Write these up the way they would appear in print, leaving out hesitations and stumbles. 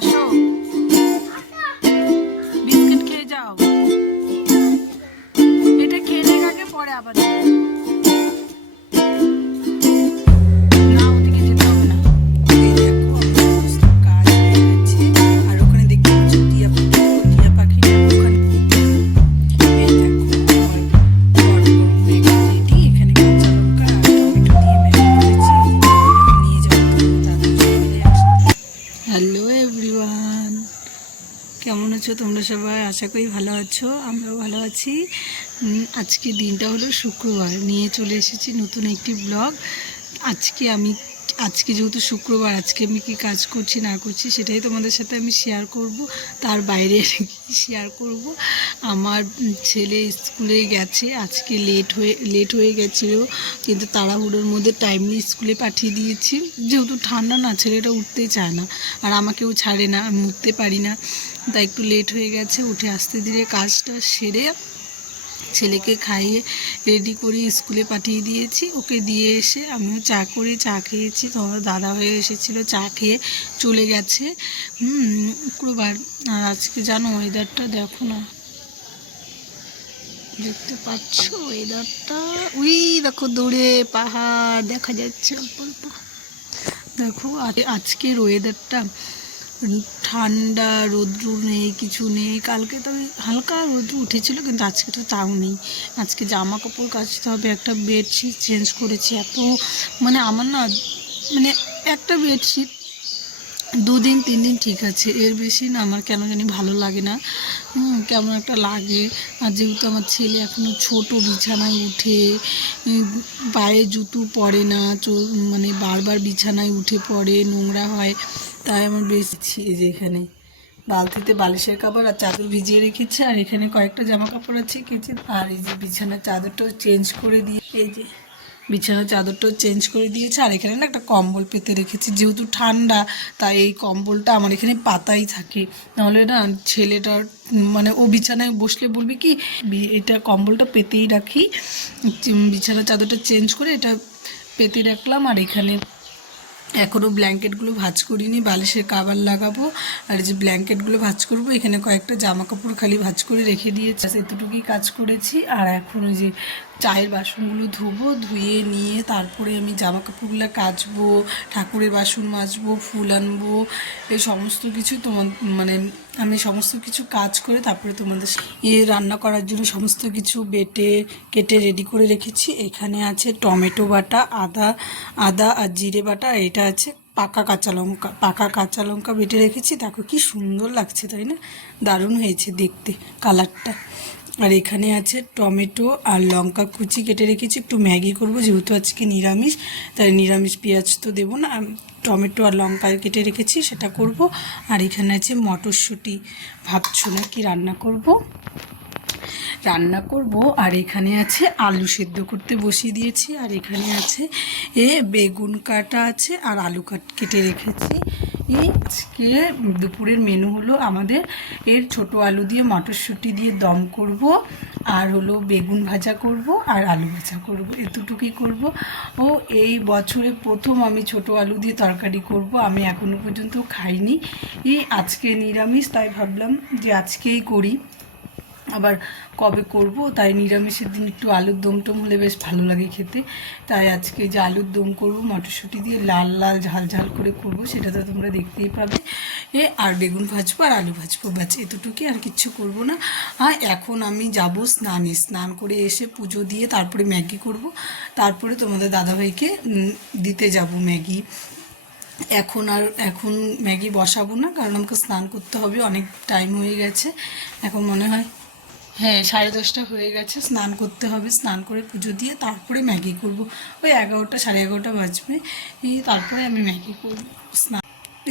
আসো, বিস্কিট খেয়ে যাও। এটা খেয়ে নে, আগে পরে আবার না, ওদিকে যেতে হবে না। এই দেখো আমার সমস্ত কাজ হয়ে গেছে। আর ওখানে দেখতে পাচ্ছ টিয়া পাখি, টিয়া পাখিটা ওখানে। এই দেখো আমার গরম গরম ম্যাগি রেডি। এখানে কাঁচা লঙ্কা আর টমেটো দিয়ে ম্যাগি করেছি। এখন নিয়ে যাবো দাদুর চলে আসবে। হ্যালো এভরিওয়ান, কেমন আছো তোমরা সবাই? আশা করি ভালো আছো, আমরাও ভালো আছি। আজকে দিনটা হলো শুক্রবার, নিয়ে চলে এসেছি নতুন একটি ব্লগ। আজকে যেহেতু শুক্রবার, আজকে আমি কি কাজ করছি না করছি সেটাই তোমাদের সাথে আমি শেয়ার করব। তার বাইরে শেয়ার করব আমার ছেলে স্কুলে গেছে। আজকে লেট হয়ে গেছিলো, কিন্তু তাড়াহুড়োর মধ্যে টাইমলি স্কুলে পাঠিয়ে দিয়েছি। যেহেতু ঠান্ডা না, ছেলেটা উঠতেই চায় না, আর আমাকেও ছাড়ে না, আমি উঠতে পারি না, তাই একটু লেট হয়ে গেছে। উঠে আস্তে ধীরে কাজটা সেরে ছেলেকে খাইয়ে রেডি করে স্কুলে পাঠিয়ে দিয়েছি। ওকে দিয়ে এসে আমিও চা খেয়েছি। তোমার দাদা হয়ে এসেছিলো, চা খেয়ে চলে গেছে। শুক্রবার। আর আজকে জানো ওয়েদারটা দেখো না, দেখতে পাচ্ছ ওয়েদারটা? ওই দেখো দূরে পাহাড় দেখা যাচ্ছে অল্প অল্প। দেখো আজকের ওয়েদারটা ঠান্ডা, রৌদ্র নেই, কিছু নেই। কালকে তো হালকা রৌদ্র উঠেছিল, কিন্তু আজকে তো তাও নেই। আজকে জামা কাপড় কাচতে হবে, একটা বেডশিট চেঞ্জ করেছি। এত মানে আমার না, মানে একটা বেডশিট 2 দিন 3 দিন ঠিক আছে, এর বেশি না আমার কেন জানি ভালো লাগে না। কেমন একটা লাগে। আর যেহেতু আমার ছেলে এখনও ছোট, বিছানায় উঠে পায়ে জুতো পরে না, মানে বারবার বিছানায় উঠে পড়ে, নোংরা হয়, তাই আমার বেশি। এই যে এখানে বালতিতে বালিশের কাপড় আর চাদর ভিজিয়ে রেখেছে, আর এখানে কয়েকটা জামা কাপড় আছে কেচে। আর এই যে বিছানার চাদরটাও চেঞ্জ করে দিয়ে, এই যে বিছানার চাদরটাও চেঞ্জ করে দিয়েছে। আর এখানে না একটা কম্বল পেতে রেখেছি, যেহেতু ঠান্ডা তাই এই কম্বলটা আমার এখানে পাতাই থাকে। নাহলে না ছেলেটার মানে ও বিছানায় বসলে বলবে কি এটা কম্বলটা পেতেই রাখি। বিছানার চাদরটা চেঞ্জ করে এটা পেতে রাখলাম। আর এখানে এখনও ব্ল্যাঙ্কেটগুলো ভাঁজ করিনি, বালিশের কাভার লাগাবো। আর যে ব্ল্যাঙ্কেটগুলো ভাঁজ করব, এখানে কয়েকটা জামা কাপড় খালি ভাঁজ করে রেখে দিয়েছি, এতটুকুই কাজ করেছি। আর এখন ওই যে চায়ের বাসনগুলো ধোবো, ধুয়ে নিয়ে তারপরে আমি জামা কাপড়গুলো কাচবো, ঠাকুরের বাসন মাজবো, ফুল আনবো, এই সমস্ত কিছু মানে আমি সমস্ত কিছু কাজ করে তারপরে তোমাদের রান্না করার জন্য সমস্ত কিছু কেটে রেডি করে রেখেছি। এখানে আছে টমেটো বাটা, আদা আর জিরে বাটা, এটা আছে পাকা কাঁচা লঙ্কা বেটে রেখেছি। দেখো কি সুন্দর লাগছে, তাই না? দারুণ হয়েছে দেখতে কালারটা। আর এখানে আছে টমেটো আর লঙ্কা কুচি কেটে রেখেছি। একটু ম্যাগি করব, যেহেতু আজকে নিরামিষ, তাই নিরামিষ পেঁয়াজ তো দেবো না, টমেটো আর লঙ্কা কেটে রেখেছি, সেটা করব। আর এখানে আছে মটরশুঁটি। ভাবছো না কি রান্না করব? আর এখানে আছে আলু সেদ্ধ করতে বসিয়ে দিয়েছি। আর এখানে আছে বেগুন কাটা আছে আর আলু কেটে রেখেছি। আজকে দুপুরের মেনু হলো আমাদের ছোট আলু দিয়ে মটরশুঁটি দিয়ে দম করব, আর হলো বেগুন ভাজা করব আর আলু ভাজা করব, এতটুকুই করব। ও এই বছরে প্রথম আমি ছোট আলু দিয়ে তরকারি করব, আমি এখনো পর্যন্ত খাইনি। আজকে নিরামিষ, তাই ভাবলাম যে আজকেই করি, আবার কবে করব, তাই নিরামিষের দিন একটু আলুর দম টম হলে বেশ ভালো লাগে খেতে। তাই আজকে যে আলুর দম করব মটরশুঁটি দিয়ে, লাল লাল ঝাল ঝাল করে করব, সেটা তো তোমরা দেখতেই পাবে। আর বেগুন ভাজবো আর আলু ভাজবো, ব্যাস এতটুকুই, আর কিচ্ছু করব না। এখন আমি যাব স্নান করে এসে পুজো দিয়ে তারপরে ম্যাগি করব, তারপরে তোমাদের দাদাভাইকে দিতে যাব ম্যাগি। এখন ম্যাগি বসাবো না, কারণ আমাকে স্নান করতে হবে, অনেক টাইম হয়ে গেছে। এখন মনে হয় 10:30 হয়ে গেছে, স্নান করতে হবে। স্নান করে পুজো দিয়ে তারপরে ম্যাগি করব। ওই 11টা 11:30 বাজবে, তারপরে আমি ম্যাগি করব। স্নান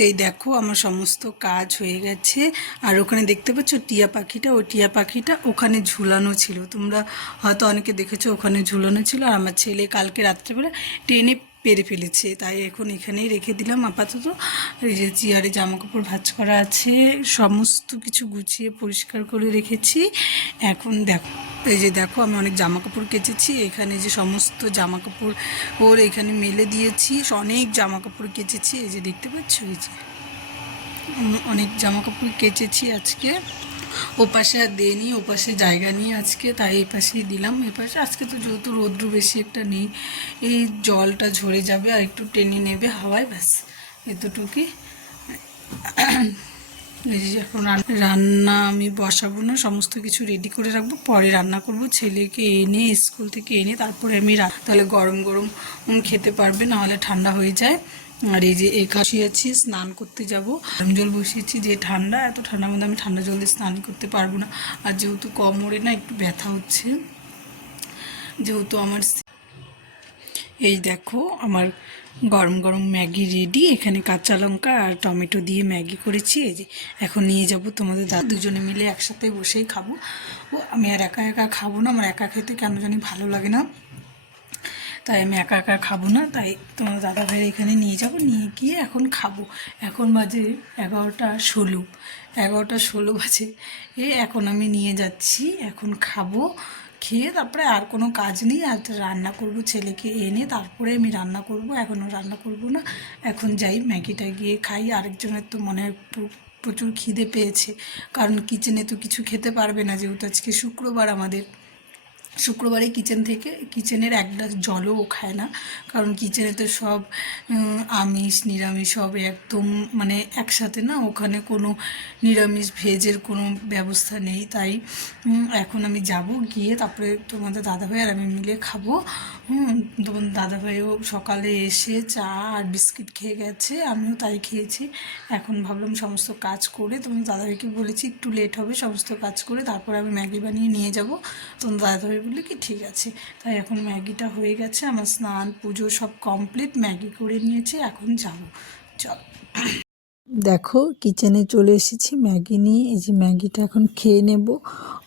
এই দেখো আমার সমস্ত কাজ হয়ে গেছে। আর ওখানে দেখতে পাচ্ছ টিয়া পাখিটা, ওই টিয়া পাখিটা ওখানে ঝুলানো ছিল, তোমরা হয়তো অনেকে দেখেছো, ওখানে ঝুলানো ছিল। আর আমার ছেলে কালকে রাত্রেবেলা টেনে পেরে ফেলেছে, তাই এখন এখানেই রেখে দিলাম আপাতত। এই যে চেয়ারে জামা কাপড় ভাঁজ করা আছে, সমস্ত কিছু গুছিয়ে পরিষ্কার করে রেখেছি। এখন দেখো, এই যে দেখো আমি অনেক জামা কাপড় কেচেছি, এখানে যে সমস্ত জামা কাপড় এখানে মেলে দিয়েছি, অনেক জামা কাপড় কেচেছি। এই যে দেখতে পাচ্ছ, এই যে অনেক জামা কাপড় কেচেছি আজকে। ওপাশে আর দিইনি, ওপাশে জায়গা নিয়ে আজকে, তাই এই পাশেই দিলাম। এই পাশে আজকে তো যেহেতু রৌদ্র বেশি একটা নেই, এই জলটা ঝরে যাবে আর একটু টেনে নেবে হাওয়ায়, ব্যাস এতটুকুই। এই যে এখন রান্না আমি বসাবো না, সমস্ত কিছু রেডি করে রাখবো, পরে রান্না করব। ছেলেকে এনে স্কুল থেকে এনে তারপরে আমি তাহলে গরম গরম খেতে পারবে, নাহলে ঠান্ডা হয়ে যায়। আর এই যে এই বসিয়েছি, স্নান করতে যাব, গরম জল বসিয়েছি, যে ঠান্ডা, এত ঠান্ডার মধ্যে আমি ঠান্ডা জল দিয়ে স্নান করতে পারবো না। আর যেহেতু কোমরে না একটু ব্যথা হচ্ছে, যেহেতু আমার এই দেখো আমার গরম গরম ম্যাগি রেডি। এখানে কাঁচা লঙ্কা আর টমেটো দিয়ে ম্যাগি করেছি। এই যে এখন নিয়ে যাব তোমাদের দুজনে মিলে একসাথে বসেই খাবো। ও আমি আর একা একা খাবো না, আমার একা খেতে কেন জানি ভালো লাগে না, তাই আমি একা একা খাবো না, তাই তোমার দাদা ভাইয়ের এখানে নিয়ে যাব, নিয়ে গিয়ে এখন খাবো। এখন বাজে 11টা 16, 11টা 16 বাজে। এখন আমি নিয়ে যাচ্ছি, এখন খাবো, খেয়ে তারপরে আর কোনো কাজ নেই, আর রান্না করব, ছেলেকে এনে তারপরে আমি রান্না করব। এখনও রান্না করব না, এখন যাই ম্যাগিটা গিয়ে খাই। আরেকজনের তো মনে হয় প্রচুর খিদে পেয়েছে, কারণ কিচেনে তো কিছু খেতে পারবে না, যেহেতু আজকে শুক্রবার আমাদের। শুক্রবারে কিচেনের এক গ্লাস জলও খায় না, কারণ কিচেনে তো সব আমিষ নিরামিষ সব একদম মানে একসাথে না, ওখানে কোনো নিরামিষ ভেজের কোনো ব্যবস্থা নেই। তাই এখন আমি যাব, গিয়ে তারপরে তোমাদের দাদাভাই আর আমি মিলে খাবো। তোমাদের দাদাভাইও সকালে এসে চা আর বিস্কিট খেয়ে গেছে, আমিও তাই খেয়েছি। এখন ভাবলাম সমস্ত কাজ করে, তোমাদের দাদাভাইকে বলেছি একটু লেট হবে, সমস্ত কাজ করে তারপরে আমি ম্যাগি বানিয়ে নিয়ে যাব। তোমাদের দাদাভাই বললে কি ঠিক আছে। তাই এখন ম্যাগিটা হয়ে গেছে, আমার স্নান পুজো সব কমপ্লিট, ম্যাগি করে নিয়েছি, এখন যাব। চল দেখো কিচেনে চলে এসেছি ম্যাগি নিয়ে। এই যে ম্যাগিটা এখন খেয়ে নেব,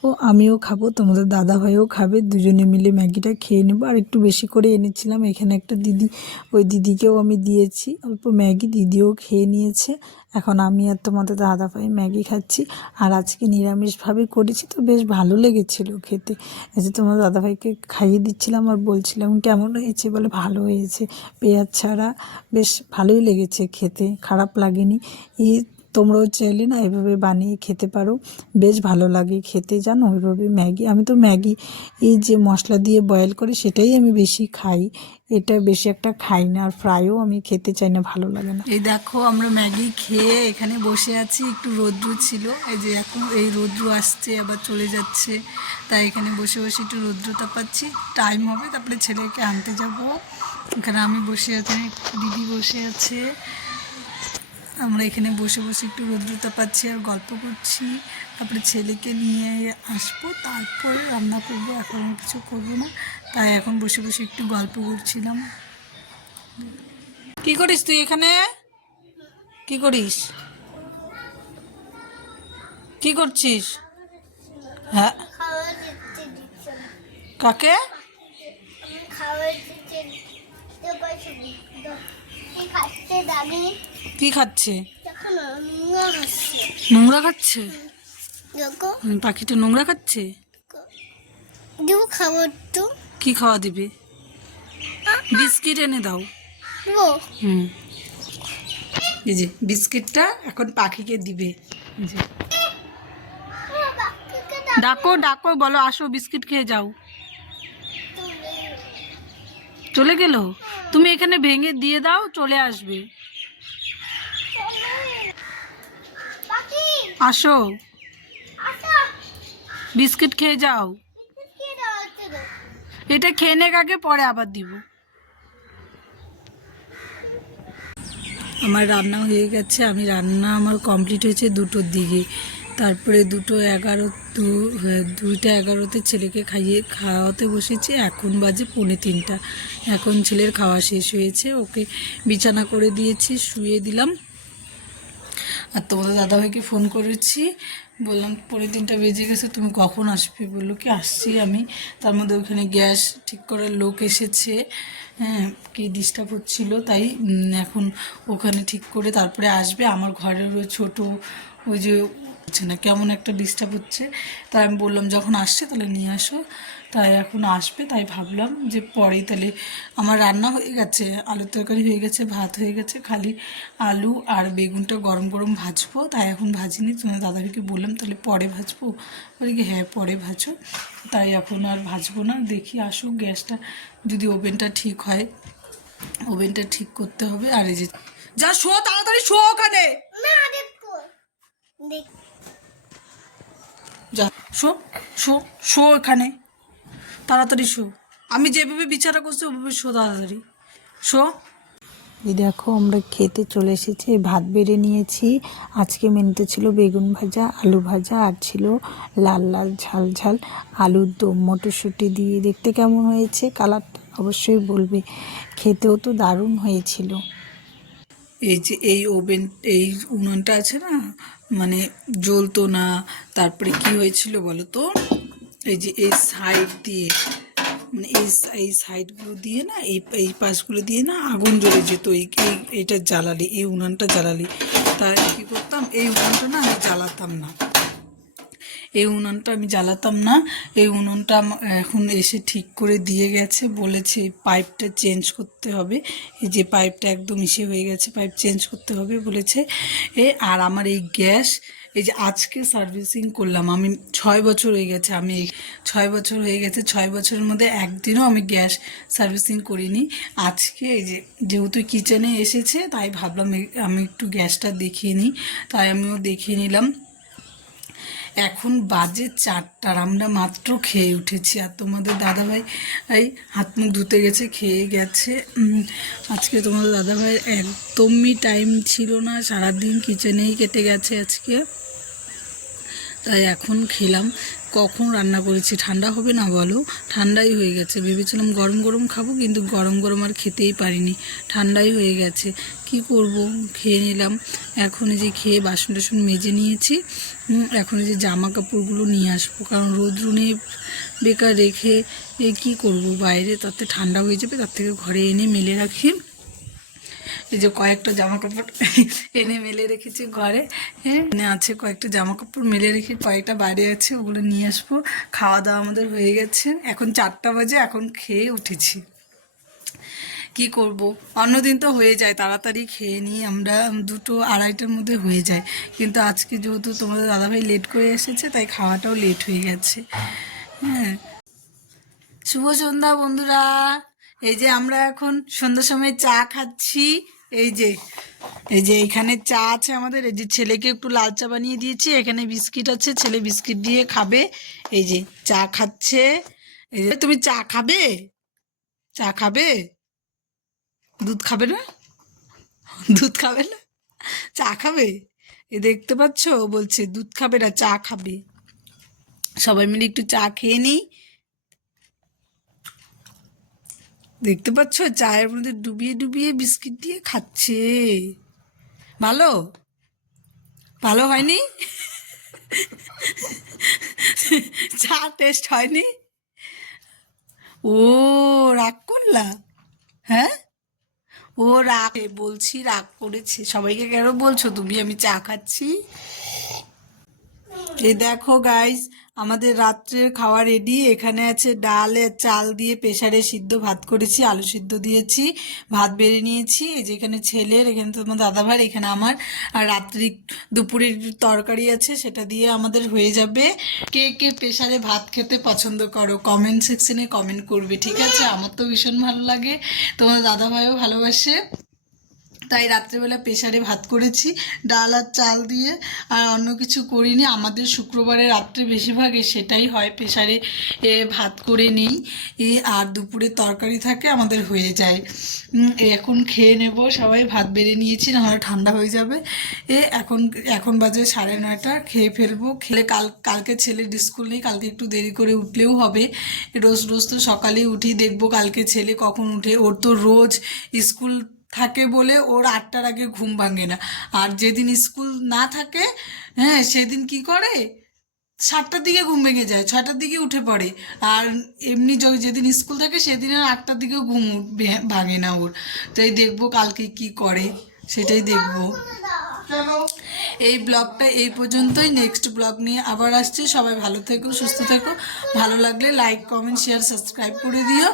ও আমিও খাবো, তোমাদের দাদাভাইও খাবে, দুজনে মিলে ম্যাগিটা খেয়ে নেবো। আর একটু বেশি করে এনেছিলাম, এখানে একটা দিদি, ওই দিদিকেও আমি দিয়েছি অল্প ম্যাগি, দিদিও খেয়ে নিয়েছে। এখন আমি আর তোমাদের দাদাভাই ম্যাগি খাচ্ছি। আর আজকে নিরামিষভাবে করেছি তো বেশ ভালো লেগেছিলো খেতে। এই যে তোমার দাদাভাইকে খাইয়ে দিচ্ছিলাম আর বলছিলাম কেমন হয়েছে, বলে ভালো হয়েছে, পেঁয়াজ ছাড়া বেশ ভালোই লেগেছে খেতে, খারাপ লাগেনি। তোমরাও চাইলে না এভাবে বানিয়ে খেতে পারো, বেশ ভালো লাগে খেতে, জানো ওইভাবে ম্যাগি। আমি তো ম্যাগি এই যে মশলা দিয়ে বয়েল করি সেটাই আমি বেশি খাই, এটা বেশি একটা খাই না, আর ফ্রাইও আমি খেতে চাই না, ভালো লাগে না। এই দেখো আমরা ম্যাগি খেয়ে এখানে বসে আছি, একটু রৌদ্র ছিল, এই যে এখন এই রৌদ্র আসছে আবার চলে যাচ্ছে, তাই এখানে বসে বসে একটু রৌদ্রটা পাচ্ছি। টাইম হবে তারপরে ছেলেকে আনতে যাব। এখানে আমি বসে আছি, দিদি বসে আছে, আমরা এখানে বসে বসে একটু রৌদ্রতা পাচ্ছি আর গল্প করছি। তারপরে ছেলেকে নিয়ে আসবো, তারপরে রান্না করবো, এখন কিছু করবো না, তাই এখন বসে বসে একটু গল্প করছিলাম। কি করিস তুই এখানে, কি করিস, কি করছিস? হ্যাঁ কাকে? কি খাচ্ছে? নোংরা খাচ্ছে? পাখিটা নোংরা খাচ্ছে? কি খাওয়া দিবে? বিস্কিট এনে দাও। এই যে বিস্কিটটা এখন পাখিকে দিবে। ডাকো ডাকো, বলো আসো বিস্কিট খেয়ে যাও। চলে গেল? তুমি এখানে ভেঙে দিয়ে দাও, চলে আসবে। আসো বিস্কিট খেয়ে যাও, এটা খেয়ে নে আগে, পরে আবার দিব। আমার রান্না হয়ে গেছে, আমি রান্না আমার কমপ্লিট হয়েছে 2টোর দিকে, তারপরে 2:11 ছেলেকে খাওয়াতে বসেছি। এখন বাজে 2:45, এখন ছেলের খাওয়া শেষ হয়েছে, ওকে বিছানা করে দিয়েছি, শুয়ে দিলাম। আর তোমাদের দাদাভাইকে ফোন করেছি, বললাম 3:45 বেজে গেছে, তুমি কখন আসবে? বললো কি আসছি আমি। তার মধ্যে ওখানে গ্যাস ঠিক করার লোক এসেছে, হ্যাঁ কি ডিস্টার্ব হচ্ছিলো, তাই এখন ওখানে ঠিক করে তারপরে আসবে। আমার ঘরেরও ছোট ওই যে হচ্ছে না, কেমন একটা ডিস্টার্ব হচ্ছে। তাই আমি বললাম যখন আসছে তাহলে নিয়ে আসো। তাই এখন আসবে, তাই ভাবলাম যে পরেই তাহলে আমার রান্না হয়ে গেছে, আলুর তরকারি হয়ে গেছে, ভাত হয়ে গেছে, খালি আলু আর বেগুনটা গরম গরম ভাজবো। তাই এখন ভাজিনি, তোমার দাদাভাইকে বললাম তাহলে পরে ভাজবো, বলি কি হ্যাঁ পরে ভাজো। তাই এখন আর ভাজবো না, দেখি আসুক গ্যাসটা, যদি ওভেনটা ঠিক হয়, ওভেনটা ঠিক করতে হবে। আর এই যে যা শো, তাড়াতাড়ি শো ওখানে, যা শো, শো, শো এখানে, তাড়াতাড়ি শো। আমি যেভাবে বিচারা করছি ওভাবে শো, তাড়াতাড়ি শো। এই দেখো আমরা খেতে চলে এসেছি, ভাত বেড়ে নিয়েছি। আজকে মেনুতে ছিল বেগুন ভাজা, আলু ভাজা, আর ছিল লাল লাল ঝাল ঝাল আলুর দম মটরশুঁটি দিয়ে। দেখতে কেমন হয়েছে কালারটা অবশ্যই বলবে, খেতেও তো দারুণ হয়েছিল। এই যে এই ওভেন, এই উনুনটা আছে না, মানে জ্বলতো না। তারপরে কি হয়েছিল বলো তো, এই যে এই সাইড দিয়ে, মানে এই সাইডগুলো দিয়ে না, এই পাশগুলো দিয়ে না আগুন জ্বলে যেত। এইটা জ্বালালি, এই উনানটা জ্বালালি, তাই কী করতাম, এই উনানটা না আমি জ্বালাতাম না, এই উনুনটা আমি জ্বালাতাম না। এই উনুনটা এখন এসে ঠিক করে দিয়ে গেছে, বলেছে এই পাইপটা চেঞ্জ করতে হবে, এই যে পাইপটা একদম ইসে হয়ে গেছে, পাইপ চেঞ্জ করতে হবে বলেছে। আর আমার এই গ্যাস, এই যে আজকে সার্ভিসিং করলাম আমি, 6 বছর হয়ে গেছে, আমি 6 বছর হয়ে গেছে, 6 বছরের মধ্যে একদিনও আমি গ্যাস সার্ভিসিং করিনি। আজকে এই যে যেহেতু কিচেনে এসেছে, তাই ভাবলাম আমি একটু গ্যাসটা দেখিয়ে নিই, তাই আমিও দেখিয়ে নিলাম। এখন বাজে 4টার, আমরা মাত্র খেয়ে উঠেছি। আর তোমাদের দাদাভাই এই হাত মুখ ধুতে গেছে, খেয়ে গেছে। আজকে তোমাদের দাদাভাইয়ের একদমই টাইম ছিল না, সারাদিন কিচেনেই কেটে গেছে আজকে। তাই এখন খেলাম। কখন রান্না করেছি, ঠান্ডা হবে না বলো, ঠান্ডাই হয়ে গেছে। ভেবেছিলাম গরম গরম খাবো, কিন্তু গরম গরম আর খেতেই পারিনি, ঠান্ডাই হয়ে গেছে। কি করব, খেয়ে নিলাম। এখন এই যে খেয়ে বাসন টাসন মেজে নিয়েছি। এখন এই যে জামা কাপড়গুলো নিয়ে আসবো, কারণ রোদ্রুনে বেকার রেখে কি করব বাইরে, তাতে ঠান্ডা হয়ে যাবে, তার থেকে ঘরে এনে মেলে রাখি। এই যে কয়েকটা জামা কাপড় এনে মেলে রেখেছি ঘরে, এনে আছে কয়েকটা জামা কাপড় মেলে রেখে, কয়েকটা বাইরে আছে, ওগুলো নিয়ে আসবো। খাওয়া দাওয়া আমাদের হয়ে গেছে, এখন 4টা বাজে, এখন খেয়ে উঠেছি। কি করব, অন্যদিন তো হয়ে যায়, তাড়াতাড়ি খেয়ে নিই আমরা, 2টো 2:30টার মধ্যে হয়ে যায়। কিন্তু আজকে যেহেতু তোমাদের দাদাভাই লেট করে এসেছে, তাই খাওয়াটাও লেট হয়ে গেছে। হ্যাঁ, শুভ সন্ধ্যা বন্ধুরা। এই যে আমরা এখন সন্ধ্যার সময় চা খাচ্ছি। এই যে এখানে চা আছে আমাদের, এই যে ছেলেকে একটু লাল চা বানিয়ে দিয়েছি, এখানে বিস্কিট আছে, ছেলে বিস্কিট দিয়ে খাবে। এই যে চা খাচ্ছে। এই যে তুমি চা খাবে, চা খাবে, দুধ খাবে না, দুধ খাবে না, চা খাবে। এ দেখতে পাচ্ছ, ও বলছে দুধ খাবে না, চা খাবে। সবাই মিলে একটু চা খেয়ে নিই। দেখতে পাচ্ছ, চায়ের মধ্যে ডুবিয়ে ডুবিয়ে বিস্কিট দিয়ে খাচ্ছে। ভালো, ভালো হয়নি? চা টেস্ট হয়নি? ও রাগ করলা? হ্যাঁ, ও রাগ, বলছি রাগ করেছে। সবাইকে কেন বলছো তুমি আমি চা খাচ্ছি? এই দেখো গাইস, আমাদের রাত্রের খাওয়া রেডি। এখানে আছে ডাল আর চাল দিয়ে প্রেসারে সিদ্ধ ভাত করেছি, আলু সিদ্ধ দিয়েছি, ভাত বেড়ে নিয়েছি। এই যে এখানে ছেলের, এখানে তোমার দাদাভাই, এখানে আমার। আর রাত্রি দুপুরের তরকারি আছে, সেটা দিয়ে আমাদের হয়ে যাবে। কে কে প্রেসারে ভাত খেতে পছন্দ করো কমেন্ট সেকশনে কমেন্ট করবে, ঠিক আছে? আমার তো ভীষণ ভালো লাগে, তোমার দাদাভাইও ভালোবাসে, তাই রাত্রেবেলা প্রেসারে ভাত করেছি ডাল আর চাল দিয়ে, আর অন্য কিছু করিনি। আমাদের শুক্রবারে রাত্রে বেশিরভাগই সেটাই হয়, প্রেসারে ভাত করে নিই, আর দুপুরে তরকারি থাকে, আমাদের হয়ে যায়। এখন খেয়ে নেব সবাই, ভাত বেড়ে নিয়েছি, নাহলে ঠান্ডা হয়ে যাবে। এখন বাজে 9:30, খেয়ে ফেলবো। খেলে কালকে ছেলের স্কুল নেই, কালকে একটু দেরি করে উঠলেও হবে। রোজ রোজ তো সকালেই উঠি, দেখবো কালকে ছেলে কখন উঠে। ওর তো রোজ স্কুল থাকে বলে ওর 8টার আগে ঘুম ভাঙে না। আর যেদিন স্কুল না থাকে, হ্যাঁ, সেদিন কি করে, 7টার দিকে ঘুম ভেঙে যায়, 6টার দিকে উঠে পড়ে। আর এমনি যেদিন স্কুল থাকে সেদিন আর 8টার দিকেও ঘুম ভাঙে না ওর। তাই দেখবো কালকে কি করে, সেটাই দেখবো। এই ব্লগটা এই পর্যন্তই। নেক্সট ব্লগ নিয়ে আবার আসছি। সবাই ভালো থেকো, সুস্থ থেকো। ভালো লাগলে লাইক, কমেন্ট, শেয়ার, সাবস্ক্রাইব করে দিও।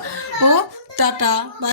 ও টাটা।